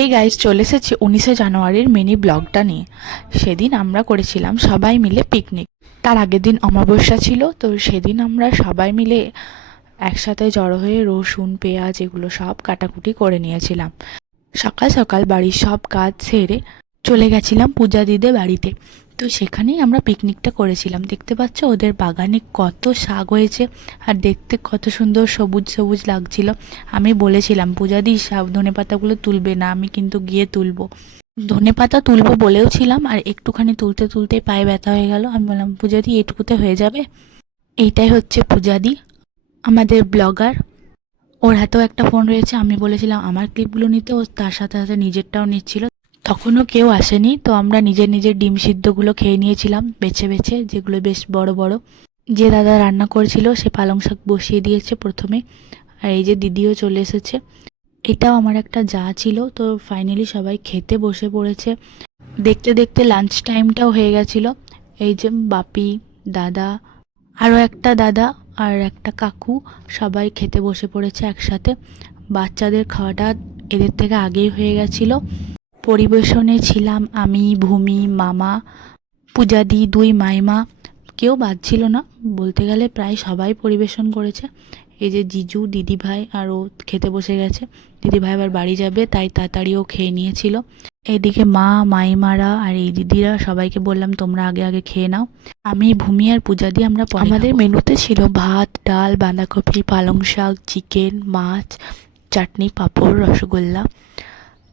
Hey guys, চলে এসেছি 19শে জানুয়ারির মিনি ব্লগটা নিয়ে। সেদিন আমরা করেছিলাম সবাই মিলে পিকনিক। তার আগের দিন অমাবস্যা ছিল, তো সেদিন আমরা সবাই মিলে একসাথে জড়ো হয়ে রসুন পেঁয়াজ এগুলো সব কাটাকুটি করে নিয়েছিলাম। সকাল সকাল বাড়ির সব কাজ সেরে চলে গেছিলাম পূজা দিদের বাড়িতে। তো সেখানেই আমরা পিকনিকটা করেছিলাম। দেখতে পাচ্ছ ওদের বাগানে কত শাক হয়েছে, আর দেখতে কত সুন্দর সবুজ সবুজ লাগছিল। আমি বলেছিলাম পূজা দি শাক ধনে পাতাগুলো তুলবে না, আমি কিন্তু গিয়ে তুলবো। ধনে পাতা তুলবো বলেও ছিলাম, আর একটুখানি তুলতে তুলতে পায়ে ব্যথা হয়ে গেল। আমি বললাম পূজা দি এটুকুতে হয়ে যাবে। এইটাই হচ্ছে পূজা দি, আমাদের ব্লগার। ওর হাতেও একটা ফোন রয়েছে। আমি বলেছিলাম আমার ক্লিপগুলো নিতে, ও তার সাথে সাথে নিজেরটাও নিচ্ছিল। তখনও কেউ আসেনি, তো আমরা নিজের নিজের ডিম সিদ্ধগুলো খেয়ে নিয়েছিলাম বেছে বেছে, যেগুলো বেশ বড় বড়। যে দাদা রান্না করেছিল সে পালং শাক বসিয়ে দিয়েছে প্রথমে, আর এই যে দিদিও চলে এসেছে। এটাও আমার একটা যা ছিল। তো ফাইনালি সবাই খেতে বসে পড়েছে। দেখতে দেখতে লাঞ্চ টাইমটাও হয়ে গেছিল। এই যে বাপি, দাদা, আরও একটা দাদা আর একটা কাকু সবাই খেতে বসে পড়েছে একসাথে। বাচ্চাদের খাওয়াটা এদের থেকে আগেই হয়ে গেছিলো। পরিবেশনে ছিলাম আমি, ভূমি, মামা, পূজাদি, দুই মাইমা, কেউ বাদ ছিল না। বলতে গেলে প্রায় সবাই পরিবেশন করেছে। এই যে জিজু, দিদিভাই আরও খেতে বসে গেছে। দিদিভাই আবার বাড়ি যাবে, তাই তাড়াতাড়িও খেয়ে নিয়েছিল। এইদিকে মা, মাইমারা আর এই দিদিরা সবাইকে বললাম তোমরা আগে আগে খেয়ে নাও, আমি, ভূমি আর পূজাদি আমরা পরে। আমাদের মেনুতে ছিল ভাত, ডাল, বাঁধাকপি, পালং শাক, চিকেন, মাছ, চাটনি, পাঁপড়, রসগোল্লা।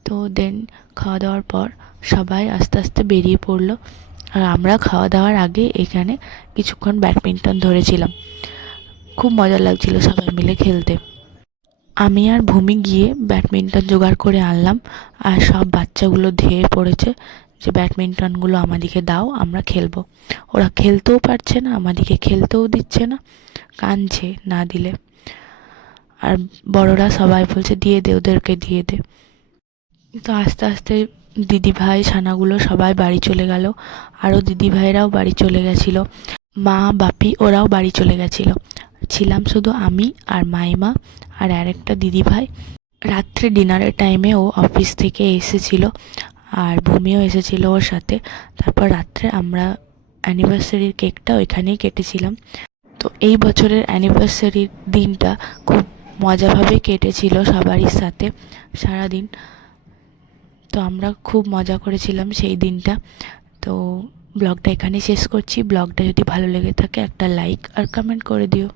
তো দেন খাওয়া দাওয়ার পর সবাই আস্তে আস্তে বেরিয়ে পড়লো। আর আমরা খাওয়া দাওয়ার আগে এখানে কিছুক্ষণ ব্যাডমিন্টন ধরেছিলাম। খুব মজা লাগছিল সবাই মিলে খেলতে। আমি আর ভূমি গিয়ে ব্যাডমিন্টন জোগাড় করে আনলাম, আর সব বাচ্চাগুলো ধেয়ে পড়েছে যে ব্যাডমিন্টনগুলো আমাদিকে দাও, আমরা খেলবো। ওরা খেলতেও পারছে না, আমাদিকে খেলতেও দিচ্ছে না, কাঁদছে না দিলে। আর বড়রা সবাই বলছে দিয়ে দে, ওদেরকে দিয়ে দে। তো আস্তে আস্তে দিদিভাই ছানাগুলো সবাই বাড়ি চলে গেল। আরও দিদিভাইরাও বাড়ি চলে গেছিলো। মা, বাপি ওরাও বাড়ি চলে গেছিলো। ছিলাম শুধু আমি আর মাইমা আর আরেকটা দিদিভাই। রাত্রে ডিনারের টাইমে ও অফিস থেকে এসেছিল, আর ভূমিও এসেছিল ওর সাথে। তারপর রাত্রে আমরা অ্যানিভার্সারির কেকটা ওইখানেই কেটেছিলাম। তো এই বছরের অ্যানিভার্সারির দিনটা খুব মজাভাবে কেটেছিল সবারই সাথে সারাদিন। তো আমরা খুব মজা করেছিলাম সেই দিনটা। তো ব্লগটা এখানে শেষ করছি। ব্লগটা যদি ভালো লেগে থাকে একটা লাইক আর কমেন্ট করে দিও।